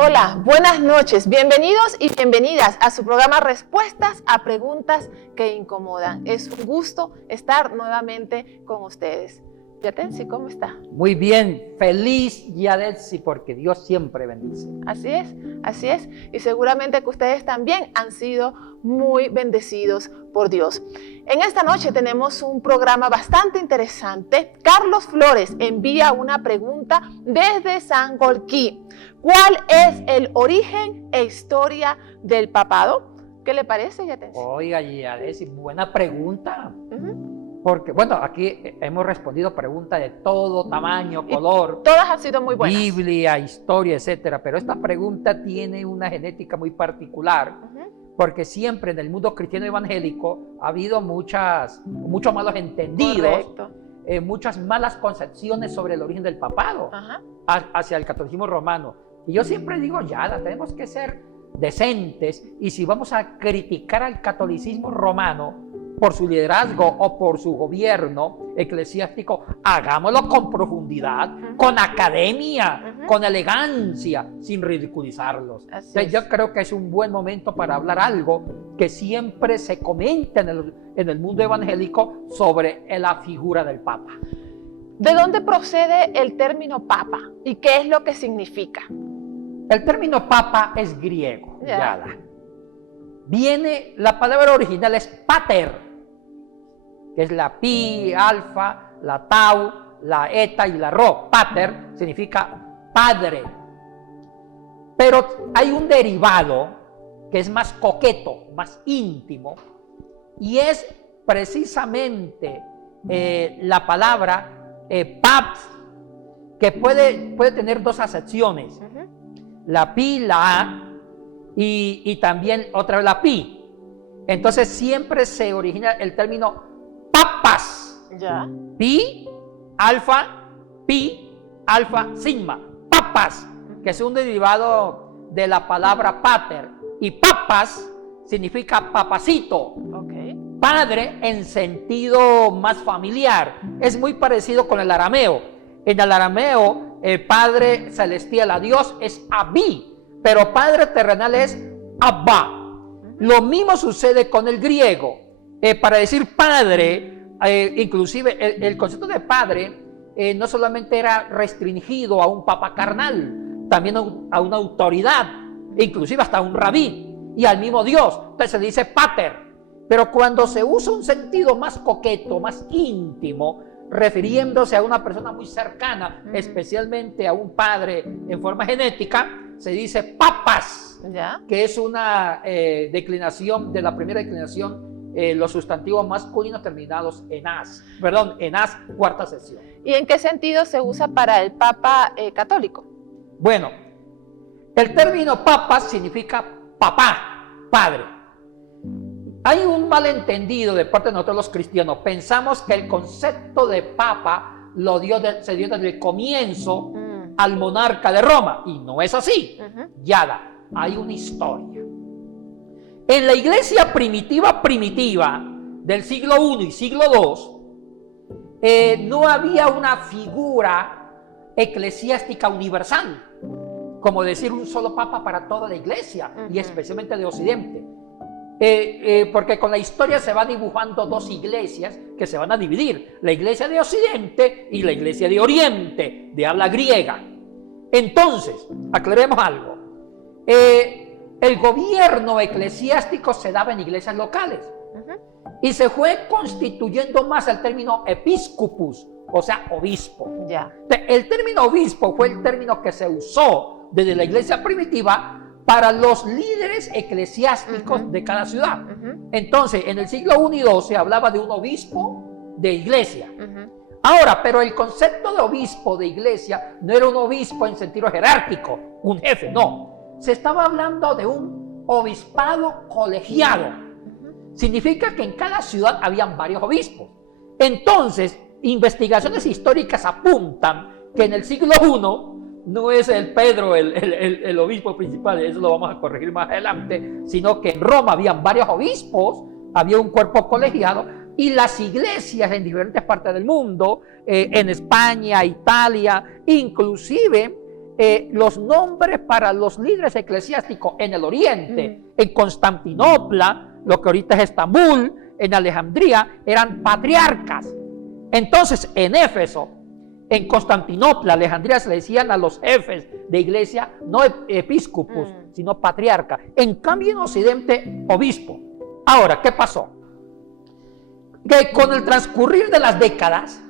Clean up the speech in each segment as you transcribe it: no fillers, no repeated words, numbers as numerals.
Hola, buenas noches, bienvenidos y bienvenidas a su programa Respuestas a Preguntas que Incomodan. Es un gusto estar nuevamente con ustedes. Yadelsi, ¿cómo está? Muy bien, feliz Yadelsi, porque Dios siempre bendice. Así es, y seguramente que ustedes también han sido muy bendecidos por Dios. En esta noche tenemos un programa bastante interesante. Carlos Flores envía una pregunta desde Sangolquí. ¿Cuál es el origen e historia del papado? ¿Qué le parece, Yadelsi? Oiga, Yadelsi, buena pregunta. Porque, bueno, aquí hemos respondido preguntas de todo tamaño, color. Todas han sido muy buenas. Biblia, historia, etcétera. Pero esta pregunta tiene una genética muy particular. Porque siempre en el mundo cristiano evangélico ha habido muchos malos entendidos, muchas malas concepciones sobre el origen del papado hacia el catolicismo romano. Y yo siempre digo, tenemos que ser decentes, y si vamos a criticar al catolicismo romano por su liderazgo o por su gobierno eclesiástico, hagámoslo con profundidad, con academia, con elegancia, sin ridiculizarlos. Entonces, yo creo que es un buen momento para hablar algo que siempre se comenta en el mundo evangélico sobre la figura del Papa. ¿De dónde procede el término Papa y qué es lo que significa? El término Papa es griego. La palabra original es pater, que es la pi, alfa, la tau, la eta y la rho. Pater significa padre. Pero hay un derivado que es más coqueto, más íntimo, y es precisamente la palabra paps, que puede tener dos acepciones, la pi, la a, y también otra vez la pi. Entonces siempre se origina el término papas. Pi, alfa, sigma. Papas, que es un derivado de la palabra pater. Y papas significa papacito. Padre en sentido más familiar. Es muy parecido con el arameo. En el arameo, el Padre celestial a Dios es Abí, pero Padre terrenal es Abba. Lo mismo sucede con el griego. Para decir padre, inclusive el concepto de padre no solamente era restringido a un papa carnal, también a una autoridad, inclusive hasta a un rabí, y al mismo Dios. Entonces se dice pater. Pero cuando se usa un sentido más coqueto, más íntimo, refiriéndose a una persona muy cercana, especialmente a un padre en forma genética, se dice papas, que es una declinación de la primera declinación, los sustantivos masculinos terminados en as, cuarta sección. ¿Y en qué sentido se usa para el Papa católico? Bueno, el término papa significa papá, padre. Hay un malentendido de parte de nosotros los cristianos. Pensamos que el concepto de papa se dio desde el comienzo al monarca de Roma, y no es así. Hay una historia. En la iglesia primitiva del siglo I y siglo II, no había una figura eclesiástica universal, como decir un solo papa para toda la iglesia, y especialmente de Occidente. Porque con la historia se van dibujando dos iglesias que se van a dividir: la iglesia de Occidente y la iglesia de Oriente, de habla griega. Entonces, aclaremos algo. El gobierno eclesiástico se daba en iglesias locales, y se fue constituyendo más el término episcopus, o sea, obispo. El término obispo fue el término que se usó desde la iglesia primitiva para los líderes eclesiásticos de cada ciudad. Entonces, en el siglo I y II se hablaba de un obispo de iglesia. Ahora, pero el concepto de obispo de iglesia no era un obispo en sentido jerárquico, un jefe, no. Se estaba hablando de un obispado colegiado. Significa que en cada ciudad habían varios obispos. Entonces, investigaciones históricas apuntan que en el siglo I no es el Pedro el obispo principal, eso lo vamos a corregir más adelante, sino que en Roma habían varios obispos, había un cuerpo colegiado, y las iglesias en diferentes partes del mundo, en España, Italia, inclusive los nombres para los líderes eclesiásticos en el oriente, en Constantinopla, lo que ahorita es Estambul, en Alejandría, eran patriarcas. Entonces, en Éfeso, en Constantinopla, Alejandría, se le decían a los jefes de iglesia, no episcopos, sino patriarca. En cambio, en Occidente, obispo. Ahora, ¿qué pasó? Que con el transcurrir de las décadas,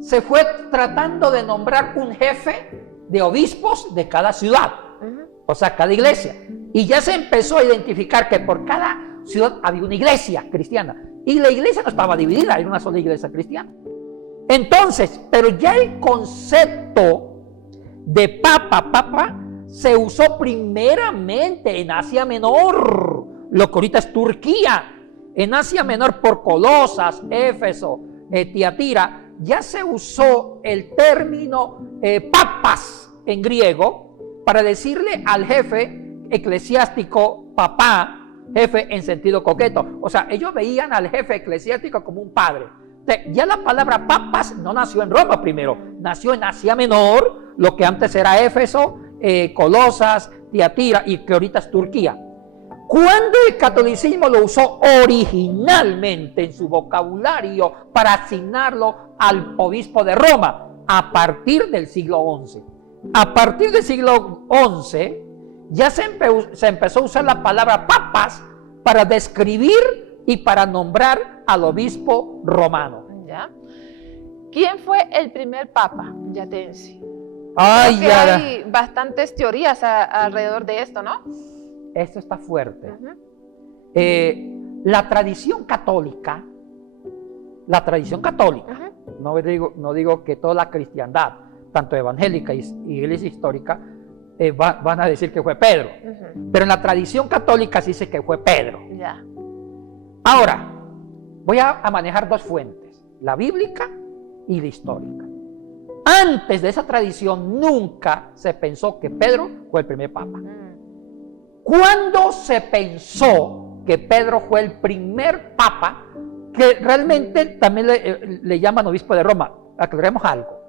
se fue tratando de nombrar un jefe de obispos de cada ciudad, o sea, cada iglesia. Y ya se empezó a identificar que por cada ciudad había una iglesia cristiana. Y la iglesia no estaba dividida, era una sola iglesia cristiana. Entonces, pero ya el concepto de papa se usó primeramente en Asia Menor, lo que ahorita es Turquía. En Asia Menor, por Colosas, Éfeso, Tiatira, ya se usó el término papas en griego para decirle al jefe eclesiástico papá, jefe en sentido coqueto. O sea, ellos veían al jefe eclesiástico como un padre. Ya la palabra papas no nació en Roma primero, nació en Asia Menor, lo que antes era Éfeso, Colosas, Tiatira y que ahorita es Turquía. Cuando el catolicismo lo usó originalmente en su vocabulario para asignarlo al obispo de Roma, a partir del siglo XI. A partir del siglo XI ya se empezó a usar la palabra papas para describir y para nombrar al obispo romano. ¿Ya? ¿Quién fue el primer papa yatense? Ay, Creo que hay bastantes teorías alrededor de esto, ¿no? Esto está fuerte. La tradición católica, no digo que toda la cristiandad, tanto evangélica y iglesia histórica, van a decir que fue Pedro. Pero en la tradición católica se dice que fue Pedro. Ya. Ahora, voy a manejar dos fuentes, la bíblica y la histórica. Antes de esa tradición nunca se pensó que Pedro fue el primer papa. ¿Cuándo se pensó que Pedro fue el primer papa? Que realmente también le llaman obispo de Roma. Aclaremos algo.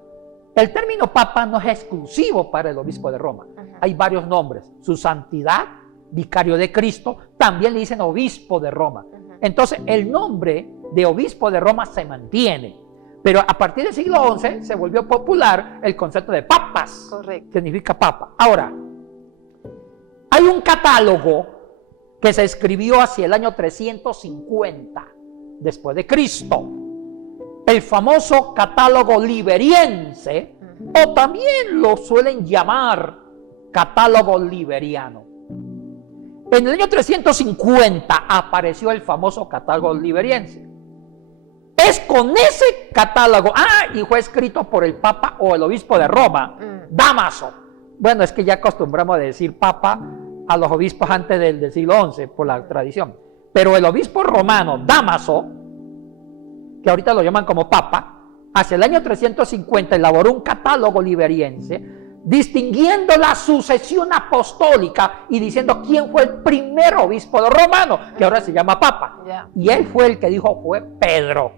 El término papa no es exclusivo para el obispo de Roma. Hay varios nombres. Su santidad, vicario de Cristo, también le dicen obispo de Roma. Entonces, el nombre de obispo de Roma se mantiene. Pero a partir del siglo XI se volvió popular el concepto de papas. Correcto. Significa papa. Ahora, hay un catálogo que se escribió hacia el año 350 después de Cristo, el famoso catálogo liberiense, o también lo suelen llamar catálogo liberiano. En el año 350 apareció el famoso catálogo liberiense. Es con ese catálogo, y fue escrito por el Papa o el obispo de Roma, Dámaso. Bueno, es que ya acostumbramos a decir papa a los obispos antes del siglo XI, por la tradición. Pero el obispo romano, Dámaso, que ahorita lo llaman como papa, hacia el año 350 elaboró un catálogo liberiense, distinguiendo la sucesión apostólica y diciendo quién fue el primer obispo romano, que ahora se llama papa. Y él fue el que dijo, fue Pedro.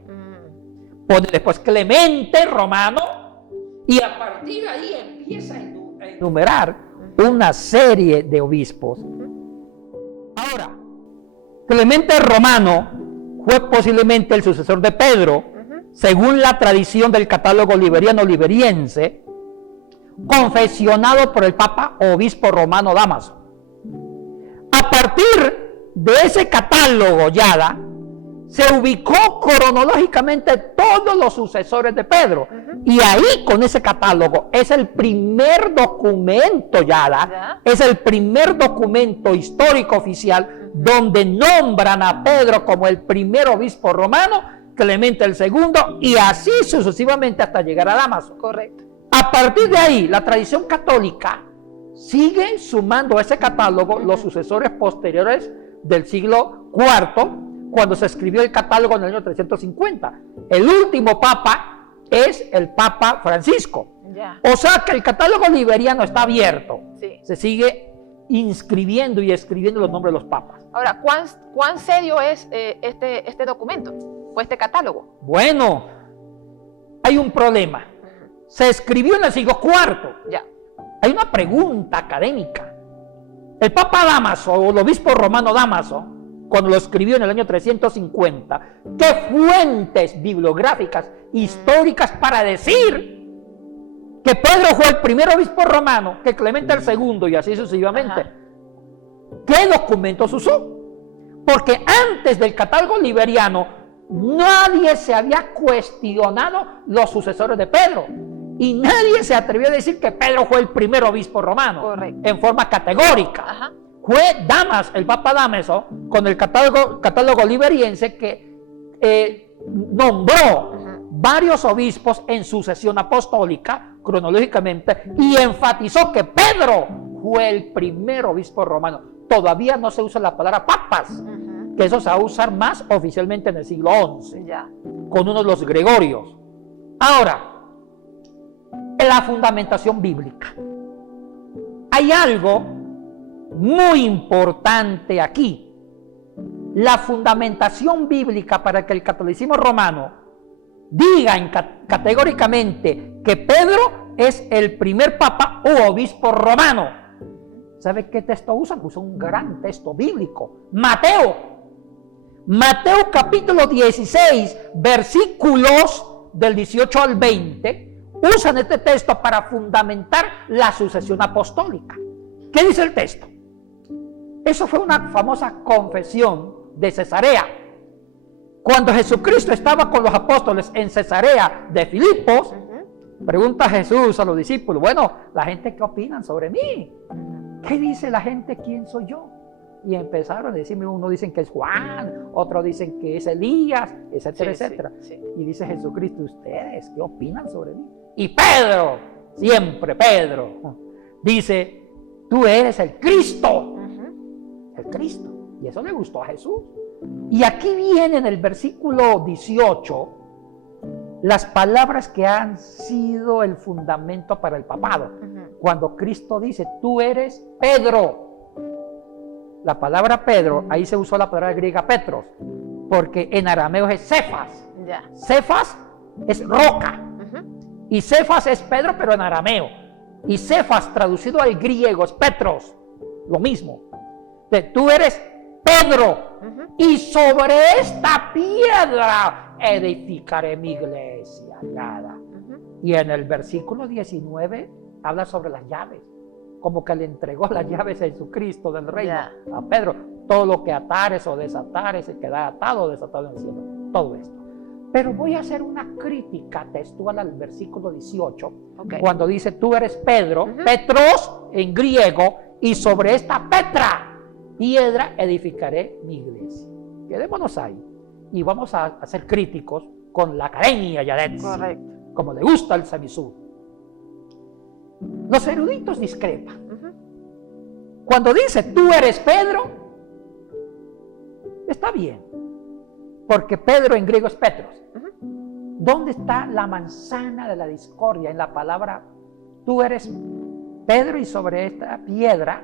Pone después Clemente romano, y a partir de ahí empieza a enumerar una serie de obispos. Ahora, Clemente romano fue posiblemente el sucesor de Pedro, según la tradición del catálogo liberiano-liberiense, confesionado por el Papa o obispo romano Dámaso. A partir de ese catálogo Yada, se ubicó cronológicamente todos los sucesores de Pedro. Y ahí, con ese catálogo, es el primer documento Yada, es el primer documento histórico oficial donde nombran a Pedro como el primer obispo romano, Clemente el segundo, y así sucesivamente hasta llegar a Dámaso. Correcto. A partir de ahí, la tradición católica sigue sumando a ese catálogo los sucesores posteriores del siglo IV, cuando se escribió el catálogo en el año 350. El último papa es el Papa Francisco. O sea que el catálogo liberiano está abierto. Sí. Se sigue inscribiendo y escribiendo los nombres de los papas. Ahora, ¿cuán serio es este documento o este catálogo? Bueno, hay un problema. Se escribió en el siglo IV. Ya. hay una pregunta académica. El Papa Dámaso, o el obispo romano Dámaso, cuando lo escribió en el año 350, ¿qué fuentes bibliográficas, históricas para decir que Pedro fue el primer obispo romano, que Clemente el segundo y así sucesivamente? Ajá. ¿Qué documentos usó? Porque antes del catálogo liberiano nadie se había cuestionado los sucesores de Pedro y nadie se atrevió a decir que Pedro fue el primer obispo romano. Correcto. En forma categórica. Ajá. Fue Damas, el Papa Dámaso, con el catálogo liberiense, que nombró varios obispos en sucesión apostólica, cronológicamente, y enfatizó que Pedro fue el primer obispo romano. Todavía no se usa la palabra papas, que eso se va a usar más oficialmente en el siglo XI, Ya. con uno de los Gregorios. Ahora, en la fundamentación bíblica, hay algo muy importante aquí. La fundamentación bíblica para que el catolicismo romano diga categóricamente que Pedro es el primer papa u obispo romano. ¿Sabe qué texto usan? Usan un gran texto bíblico. Mateo capítulo 16, versículos del 18 al 20, usan este texto para fundamentar la sucesión apostólica. ¿Qué dice el texto? Eso fue una famosa confesión de Cesarea. Cuando Jesucristo estaba con los apóstoles en Cesarea de Filipos, pregunta Jesús a los discípulos: bueno, la gente, ¿qué opinan sobre mí? ¿Qué dice la gente? ¿Quién soy yo? Y empezaron a decirme, uno dicen que es Juan, otros dicen que es Elías, etcétera, etcétera. Sí. Y dice Jesucristo: ¿ustedes qué opinan sobre mí? Y Pedro, siempre Pedro, dice: tú eres el Cristo. El Cristo. Y eso le gustó a Jesús. Y aquí viene en el versículo 18 las palabras que han sido el fundamento para el papado. Cuando Cristo dice: tú eres Pedro. La palabra Pedro, ahí se usó la palabra griega Petros, porque en arameo es Cefas. Ya. Cefas es roca. Y Cefas es Pedro, pero en arameo. Y Cefas, traducido al griego, es Petros. Lo mismo. Entonces, tú eres Pedro. Y sobre esta piedra edificaré mi iglesia. Y en el versículo 19 habla sobre las llaves. Como que le entregó las llaves a Jesucristo del reino a Pedro. Todo lo que atares o desatares se queda atado o desatado en el cielo. Todo esto. Pero voy a hacer una crítica textual al versículo 18. Cuando dice: tú eres Pedro, Petros en griego, y sobre esta piedra edificaré mi iglesia. Quedémonos ahí. Y vamos a ser críticos con la academia Yadet. Correcto. Como le gusta el Samisud. Los eruditos discrepan. Cuando dice: tú eres Pedro, está bien, porque Pedro en griego es Petros. ¿Dónde está la manzana de la discordia? En la palabra: tú eres Pedro y sobre esta piedra.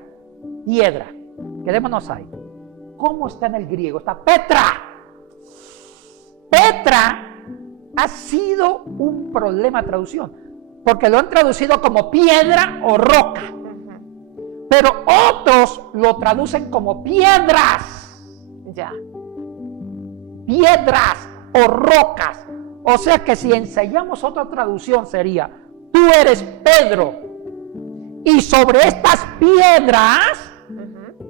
Quedémonos ahí. ¿Cómo está en el griego? Está Petra. Petra ha sido un problema de traducción, porque lo han traducido como piedra o roca. Pero otros lo traducen como piedras. Ya. Piedras o rocas. O sea que si enseñamos otra traducción sería: tú eres Pedro y sobre estas piedras.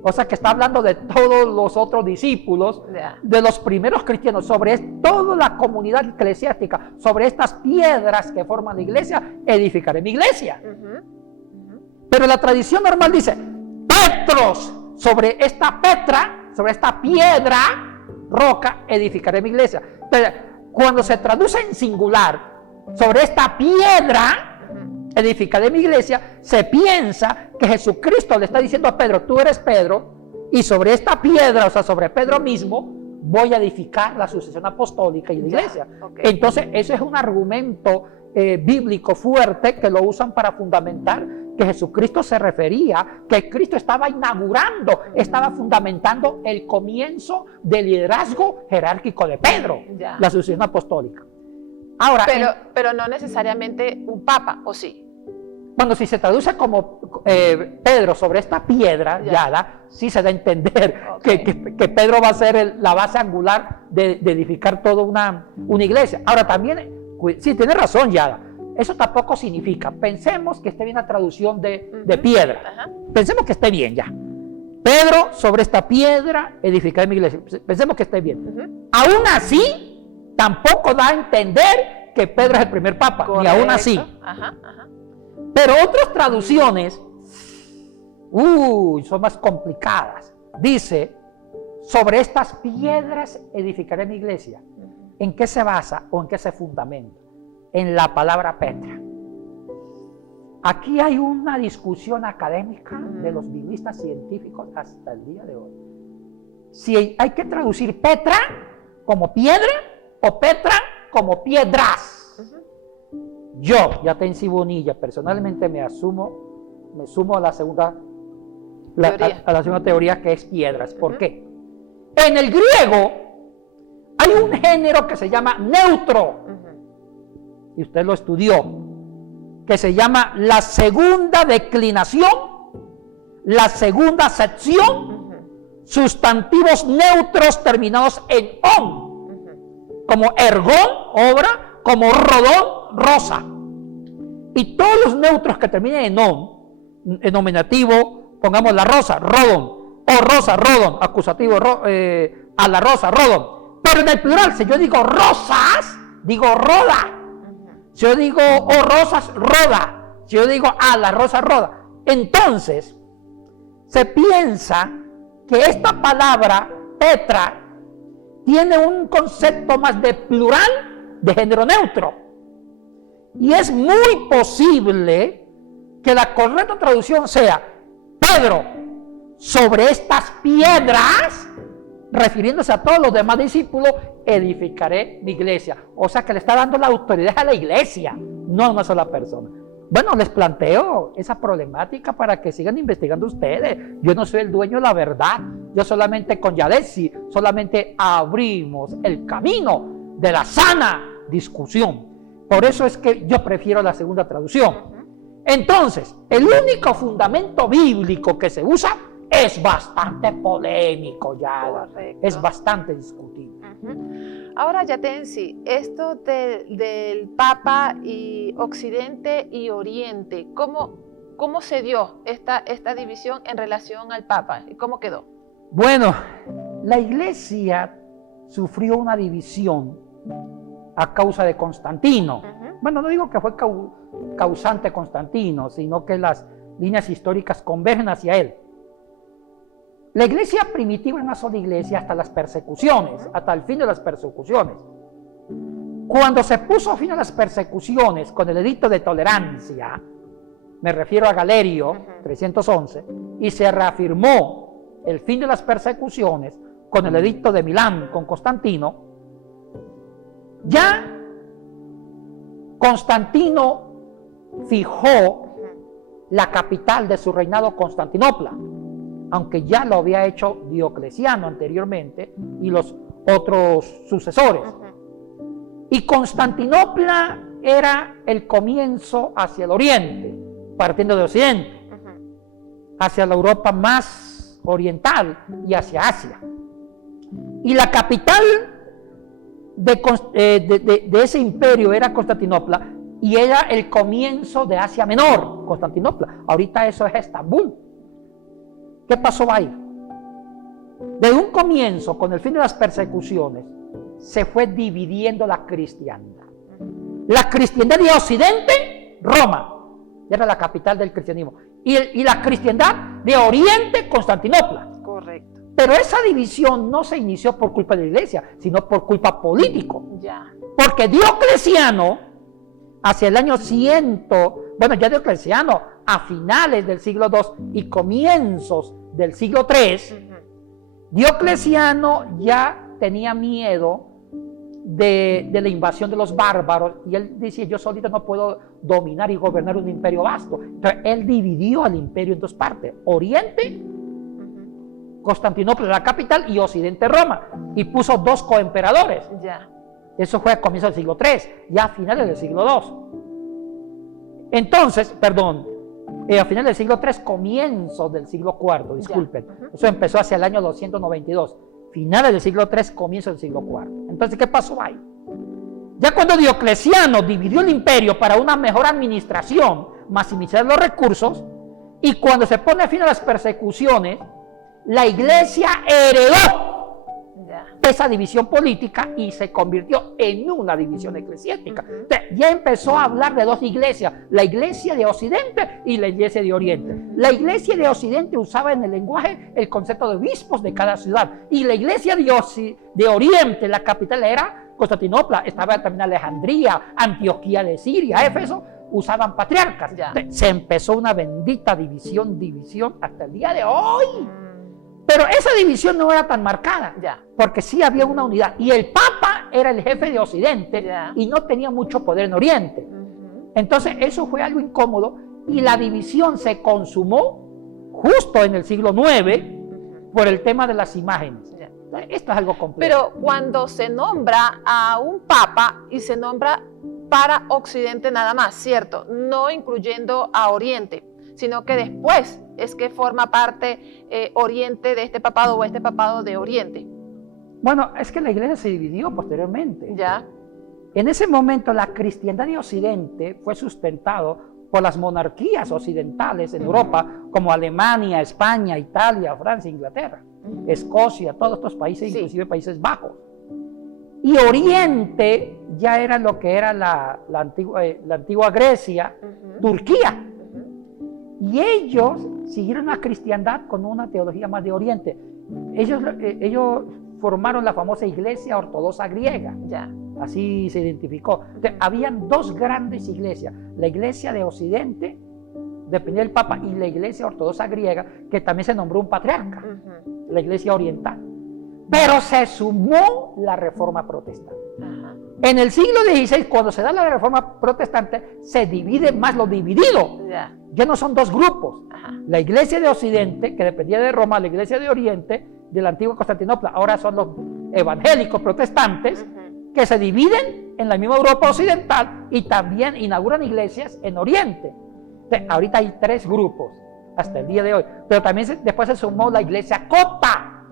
O sea que está hablando de todos los otros discípulos, de los primeros cristianos, sobre toda la comunidad eclesiástica, sobre estas piedras que forman la iglesia, edificaré mi iglesia. Pero la tradición normal dice: Petros, sobre esta piedra, roca, edificaré mi iglesia. Entonces, cuando se traduce en singular, sobre esta piedra, edificaré mi iglesia, se piensa que Jesucristo le está diciendo a Pedro: tú eres Pedro, y sobre esta piedra, o sea, sobre Pedro mismo, voy a edificar la sucesión apostólica y la iglesia. Entonces, ese es un argumento bíblico fuerte que lo usan para fundamentar que Jesucristo se refería, que Cristo estaba inaugurando, estaba fundamentando el comienzo del liderazgo jerárquico de Pedro, la sucesión apostólica. Ahora, pero no necesariamente un papa, ¿o sí? Bueno, si se traduce como Pedro sobre esta piedra, Yada, sí se da a entender que Pedro va a ser la base angular de edificar toda una iglesia. Ahora también, sí, tiene razón, Yada. Eso tampoco significa, pensemos que esté bien la traducción de piedra. Pensemos que esté bien ya. Pedro sobre esta piedra edificaré mi iglesia. Pensemos que esté bien. Aún así, tampoco da a entender que Pedro es el primer papa, ni aún así. Pero otras traducciones, son más complicadas. Dice, sobre estas piedras edificaré mi iglesia. ¿En qué se basa o en qué se fundamenta? En la palabra Petra. Aquí hay una discusión académica de los biblistas científicos hasta el día de hoy. Si hay que traducir Petra como piedra o Petra como piedras. Yo, Yatensi Bonilla, personalmente me sumo a la segunda teoría, que es piedras. ¿Por qué? En el griego hay un género que se llama neutro, y usted lo estudió, que se llama la segunda declinación, la segunda acepción, sustantivos neutros terminados en on, como ergón, obra, como rodón, rosa. Y todos los neutros que terminen en on, en nominativo, pongamos la rosa, rodón, o rosa, rodón, acusativo, a la rosa, rodón. Pero en el plural, si yo digo rosas, digo roda. Si yo digo rosas, roda. Si yo digo la rosa, roda. Entonces, se piensa que esta palabra, Petra, tiene un concepto más de plural, de género neutro. Y es muy posible que la correcta traducción sea: Pedro, sobre estas piedras, refiriéndose a todos los demás discípulos, edificaré mi iglesia. O sea que le está dando la autoridad a la iglesia, no a una sola persona. Bueno, les planteo esa problemática para que sigan investigando ustedes. Yo no soy el dueño de la verdad. Yo solamente con Yadesi, solamente abrimos el camino de la sana discusión. Por eso es que yo prefiero la segunda traducción. Entonces, el único fundamento bíblico que se usa es bastante polémico, ya es bastante discutible. Ahora, Yatensi, esto del Papa y Occidente y Oriente, ¿cómo se dio esta división en relación al Papa? ¿Y cómo quedó? Bueno, la Iglesia sufrió una división a causa de Constantino. Bueno, no digo que fue causante Constantino, sino que las líneas históricas convergen hacia él. La iglesia primitiva era una sola iglesia hasta las persecuciones, hasta el fin de las persecuciones. Cuando se puso fin a las persecuciones con el edicto de tolerancia, me refiero a Galerio, 311, y se reafirmó el fin de las persecuciones con el edicto de Milán, con Constantino, ya Constantino fijó la capital de su reinado, Constantinopla, aunque ya lo había hecho Diocleciano anteriormente y los otros sucesores. Y Constantinopla era el comienzo hacia el oriente, partiendo de occidente, hacia la Europa más oriental y hacia Asia. Y la capital de ese imperio era Constantinopla, y era el comienzo de Asia Menor, Constantinopla. Ahorita eso es Estambul. ¿Qué pasó ahí? De un comienzo, con el fin de las persecuciones, se fue dividiendo la cristiandad. La cristiandad de Occidente, Roma, era la capital del cristianismo. Y la cristiandad de Oriente, Constantinopla. Correcto. Pero esa división no se inició por culpa de la iglesia, sino por culpa político. Ya. Porque Diocleciano, hacia el año 100, bueno, ya Diocleciano, a finales del siglo II y comienzos del siglo III, Diocleciano ya tenía miedo de la invasión de los bárbaros, y él decía: yo solito no puedo dominar y gobernar un imperio vasto. Entonces él dividió al imperio en dos partes: Oriente, Constantinopla, la capital, y Occidente, Roma, y puso dos coemperadores. Ya. Eso fue a comienzos del siglo III, ya a finales del siglo II. Entonces, a finales del siglo III, comienzos del siglo IV, disculpen. Eso empezó hacia el año 292. Finales del siglo III, comienzos del siglo IV. Entonces, ¿qué pasó ahí? Ya cuando Diocleciano dividió el imperio para una mejor administración, maximizar los recursos, y cuando se pone fin a las persecuciones, la iglesia heredó esa división política y se convirtió en una división eclesiástica. Ya empezó a hablar de dos iglesias, la iglesia de Occidente y la iglesia de Oriente. La iglesia de Occidente usaba en el lenguaje el concepto de obispos de cada ciudad, y la iglesia de Oriente, la capital era Constantinopla, estaba también Alejandría, Antioquía de Siria, Éfeso, usaban patriarcas. Se empezó una bendita división hasta el día de hoy. Pero esa división no era tan marcada, porque sí había una unidad. Y el Papa era el jefe de Occidente y no tenía mucho poder en Oriente. Entonces eso fue algo incómodo, y la división se consumó justo en el siglo IX por el tema de las imágenes. Esto es algo complejo. Pero cuando se nombra a un Papa, y se nombra para Occidente nada más, ¿cierto? No incluyendo a Oriente, sino que después es que forma parte Oriente de este papado, o este papado de Oriente. Bueno, es que la iglesia se dividió posteriormente. En ese momento la cristiandad de Occidente fue sustentado por las monarquías occidentales en Europa, como Alemania, España, Italia, Francia, Inglaterra, Escocia, todos estos países, inclusive Países Bajos. Y Oriente ya era lo que era la antigua Grecia, Turquía. Y ellos siguieron la cristiandad con una teología más de Oriente. Ellos formaron la famosa Iglesia Ortodoxa Griega. Así se identificó. Entonces, habían dos grandes iglesias: la Iglesia de Occidente, dependía del Papa, y la Iglesia Ortodoxa Griega, que también se nombró un patriarca, la Iglesia Oriental. Pero se sumó la Reforma Protestante. En el siglo XVI, cuando se da la Reforma Protestante, se divide más lo dividido. Ya no son dos grupos. La Iglesia de Occidente, que dependía de Roma, la Iglesia de Oriente, de la antigua Constantinopla, ahora son los evangélicos protestantes, que se dividen en la misma Europa occidental y también inauguran iglesias en Oriente. Entonces, ahorita hay tres grupos hasta el día de hoy. Pero también después se sumó la Iglesia Copta.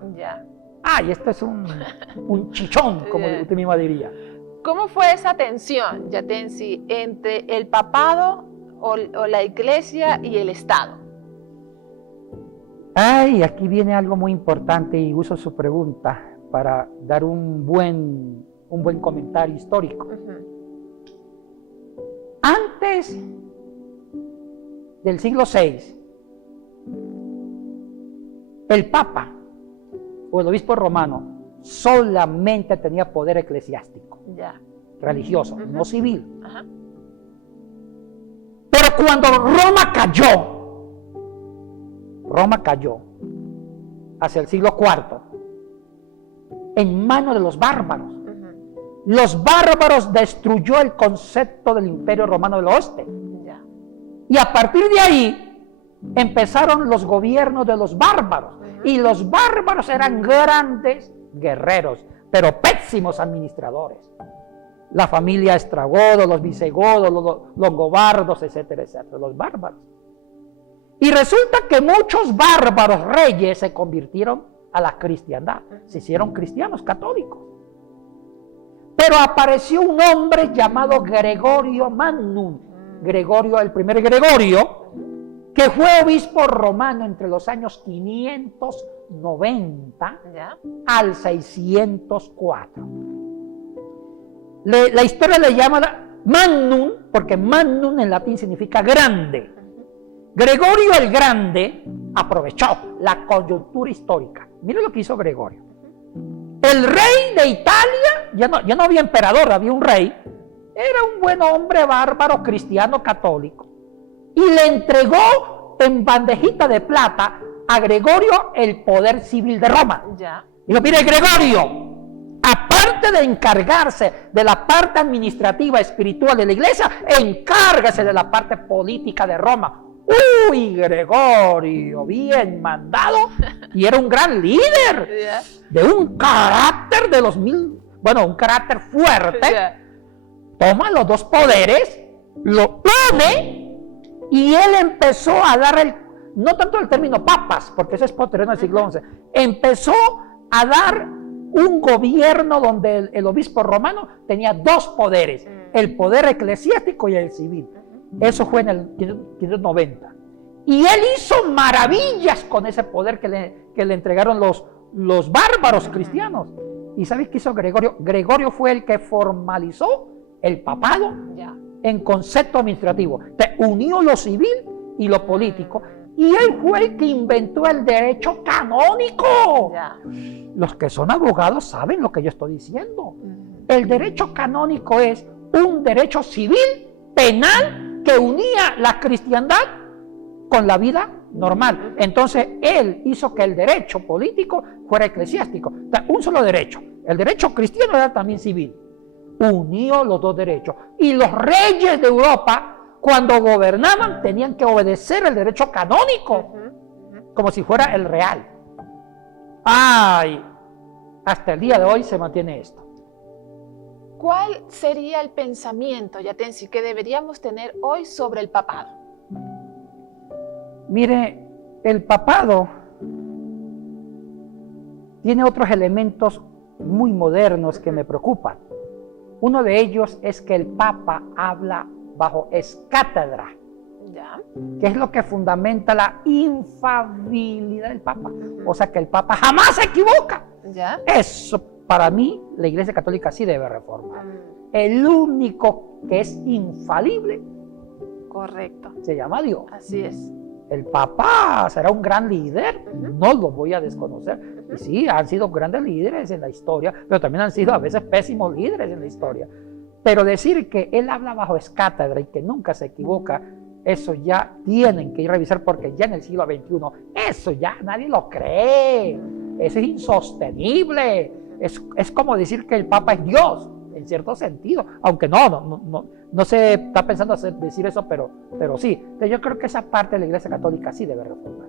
Y esto es un chichón, como usted misma diría. ¿Cómo fue esa tensión, Yatensi, entre el papado o la iglesia y el Estado? Aquí viene algo muy importante, y uso su pregunta para dar un buen comentario histórico. Antes del siglo VI, el Papa o el obispo romano solamente tenía poder eclesiástico, religioso, no civil. Pero cuando Roma cayó hacia el siglo IV en manos de los bárbaros. Los bárbaros destruyó el concepto del Imperio Romano del Oeste. Y a partir de ahí empezaron los gobiernos de los bárbaros. Y los bárbaros eran grandes guerreros, pero pésimos administradores. La familia Estragodo, los visigodos, los longobardos, etcétera, etcétera, los bárbaros. Y resulta que muchos bárbaros reyes se convirtieron a la cristiandad, se hicieron cristianos católicos. Pero apareció un hombre llamado Gregorio Magnum, el primer Gregorio, que fue obispo romano entre los años 590 al 604. La historia le llama Magnum, porque Magnum en latín significa grande. Gregorio el Grande aprovechó la coyuntura histórica. Mire lo que hizo Gregorio. El rey de Italia, ya no había emperador, había un rey. Era un buen hombre bárbaro, cristiano, católico. Y le entregó en bandejita de plata a Gregorio el poder civil de Roma. Dijo: mire, Gregorio, aparte de encargarse de la parte administrativa, espiritual de la iglesia, encárgase de la parte política de Roma. ¡Uy, Gregorio! Bien mandado. Y era un gran líder. De un carácter un carácter fuerte. Toma los dos poderes, lo pone Y él empezó a dar no tanto el término papas, porque eso es posterior al siglo XI, empezó a dar un gobierno donde el obispo romano tenía dos poderes, el poder eclesiástico y el civil. Eso fue en el 590. Y él hizo maravillas con ese poder que le entregaron los bárbaros cristianos. ¿Y sabes qué hizo Gregorio? Gregorio fue el que formalizó el papado en concepto administrativo. Unió lo civil y lo político. Y él fue el que inventó el derecho canónico. Los que son abogados saben lo que yo estoy diciendo. El derecho canónico es un derecho civil, penal, que unía la cristiandad con la vida normal. Entonces él hizo que el derecho político fuera eclesiástico. Un solo derecho. El derecho cristiano era también civil. Unió los dos derechos. Y los reyes de Europa, cuando gobernaban, tenían que obedecer el derecho canónico, como si fuera el real. ¡Ay! Hasta el día de hoy se mantiene esto. ¿Cuál sería el pensamiento, Yatensi, que deberíamos tener hoy sobre el papado? Mire, el papado tiene otros elementos muy modernos que me preocupan. Uno de ellos es que el Papa habla bajo escátedra, que es lo que fundamenta la infalibilidad del Papa. O sea, que el Papa jamás se equivoca. Eso, para mí, la Iglesia Católica sí debe reformar. El único que es infalible, correcto, se llama Dios. Así es. El Papa será un gran líder, no lo voy a desconocer. Y sí, han sido grandes líderes en la historia, pero también han sido a veces pésimos líderes en la historia. Pero decir que él habla bajo escátedra y que nunca se equivoca, eso ya tienen que ir a revisar, porque ya en el siglo XXI, eso ya nadie lo cree. Eso es insostenible. Es como decir que el Papa es Dios, en cierto sentido, aunque no se está pensando decir eso, pero sí. Entonces yo creo que esa parte de la Iglesia Católica sí debe reformar.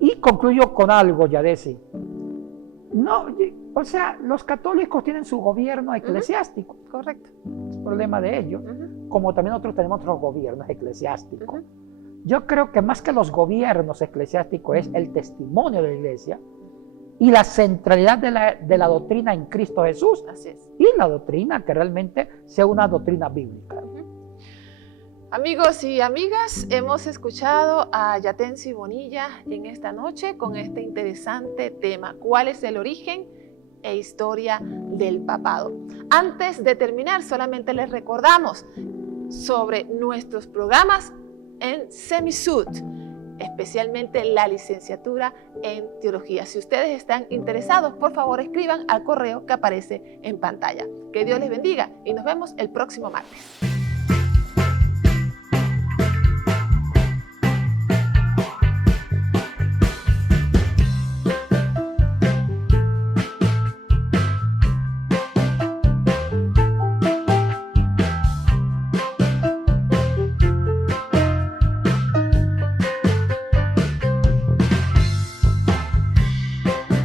Y concluyo con algo, Yadesi. No, o sea, los católicos tienen su gobierno eclesiástico. Correcto. Es problema de ellos. Como también nosotros tenemos otros gobiernos eclesiásticos. Yo creo que más que los gobiernos eclesiásticos es el testimonio de la Iglesia y la centralidad de la doctrina en Cristo Jesús. Así es. Y la doctrina que realmente sea una doctrina bíblica. Amigos y amigas, hemos escuchado a Yatensi Bonilla en esta noche con este interesante tema. ¿Cuál es el origen e historia del papado? Antes de terminar, solamente les recordamos sobre nuestros programas en Semisud, especialmente la licenciatura en teología. Si ustedes están interesados, por favor escriban al correo que aparece en pantalla. Que Dios les bendiga y nos vemos el próximo martes.